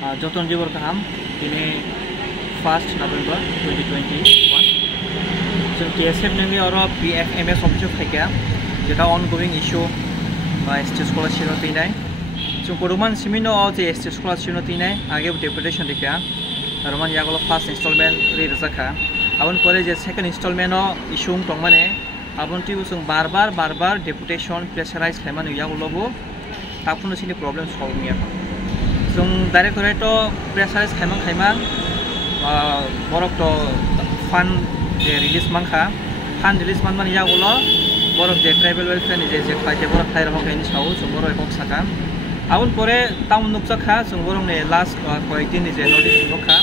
Joton Jibor Kaham ini 1st November 2021. So TSF nami oro PFMS object thekya jeta ongoing issue ST scholarship no tinai. So Kuruman simino o je ST scholarship no tinai age deputation dekya. Roman yagolo first installment re razakha. Abon pore je second installment no issue tongmane abon tu sung bar-bar deputation pressurize khaimanu yagolobo tapun sini problem solve niya. Sung directorate to pressurize khaimang borok to fund je release mangkha fund release man yagolo borok je tribal welfare ni je khaite borok khai rok kaini sau sung borok ekok saka abon pore town nukjakha sung borok ne last koyekdin ni je notice nukha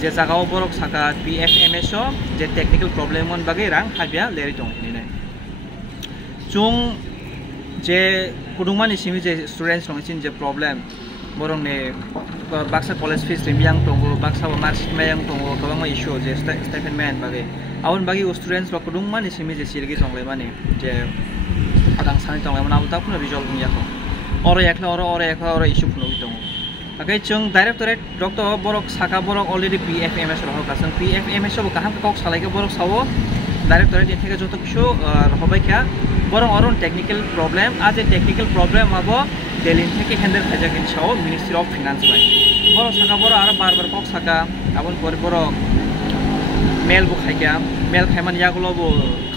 je jagao borok saka PFMS o je technical problem on bagai rang habia leri dong ni chung je kudungmani simi je students rong chin je problem borong ne Baksa college fees rimyang tongo Baksa marks mayang tongo kabang issue je stipend man bagai awon bagi students ba kudungmani simi je sirgi tongle mani je adang sani tongle mana uta pun resolve niya ko oro yakla issue pun tongo agai chung directorate doctor borok saka borok already PFMS roho kasan PFMS bo kaham kok salai ke borok sawo directorate ye theke joto kisho hobai kya borong oron technical problem as a technical problem abo delhi theke handle khaja kin chao ministry of finance bai borok saka borok ara bar kok saka abon pore borok mail bu khaikya mail khaiman yagulo bo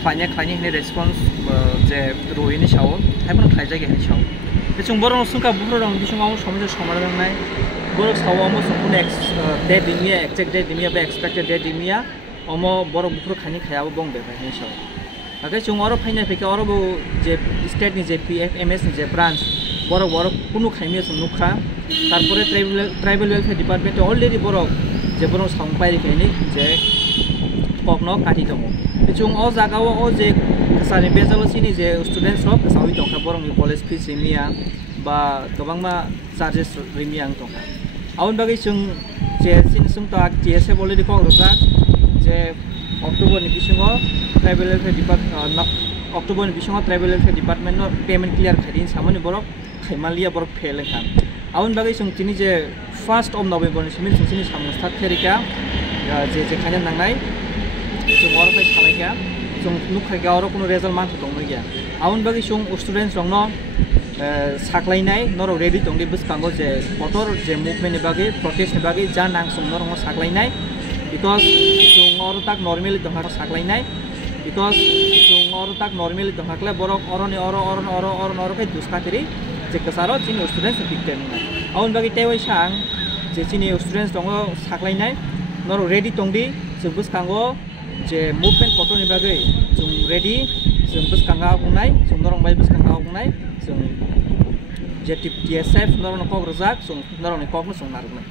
khanye ne response je roini chao haibon khaija ge ni chao chung borong sungka bufro rong bisung amo somje somadan nai borok sawo amo sungku next date dimia exact date dimia ba expected date dimia amo borok bufro khani khayabo bong be ni chao agai chung oro phaina peke oro bo je state ni je PFMS ni je branch borok kunu khaimia sung nukha tarpore tribal welfare department already borok je borok sangpai rikhaini je pokno kati domo chung o jagao o je kasani bezalo sini je students rok kasawi tongkha borok ni college fees rimia ba gobangma charges rimia ang tongkha awon bagai chung je sin sung ta TSF already ko rojak je October ni bisingo tribal welfare department October ni bisingo tribal welfare department no payment clear khadin samani borok khaimalia borok fail kham awon bagai chung tini je 1st of November ni simin sini samung start therika je khanya nangnai chung oro pai salaikya chung nukhai ga oro kuno result man thong gya awon bagi chung students rong no saklainai noro ready tongdi buskango je motor je movement ni bagi protest ni bagi ja nang sung noro saklainai because chung oro tak normally tong saklainai because chung oro tak normally tong hakle borok oro kai duskatiri je kasaro chini students victim na awon bagi tewai sang je chini students tong saklainai noro ready tongdi je buskango je movement photo ni bagai chung ready chung buskanga bungnai chung norong bai buskanga bungnai chung je TSF norong kok rozak chung norong ni kok no chung narunai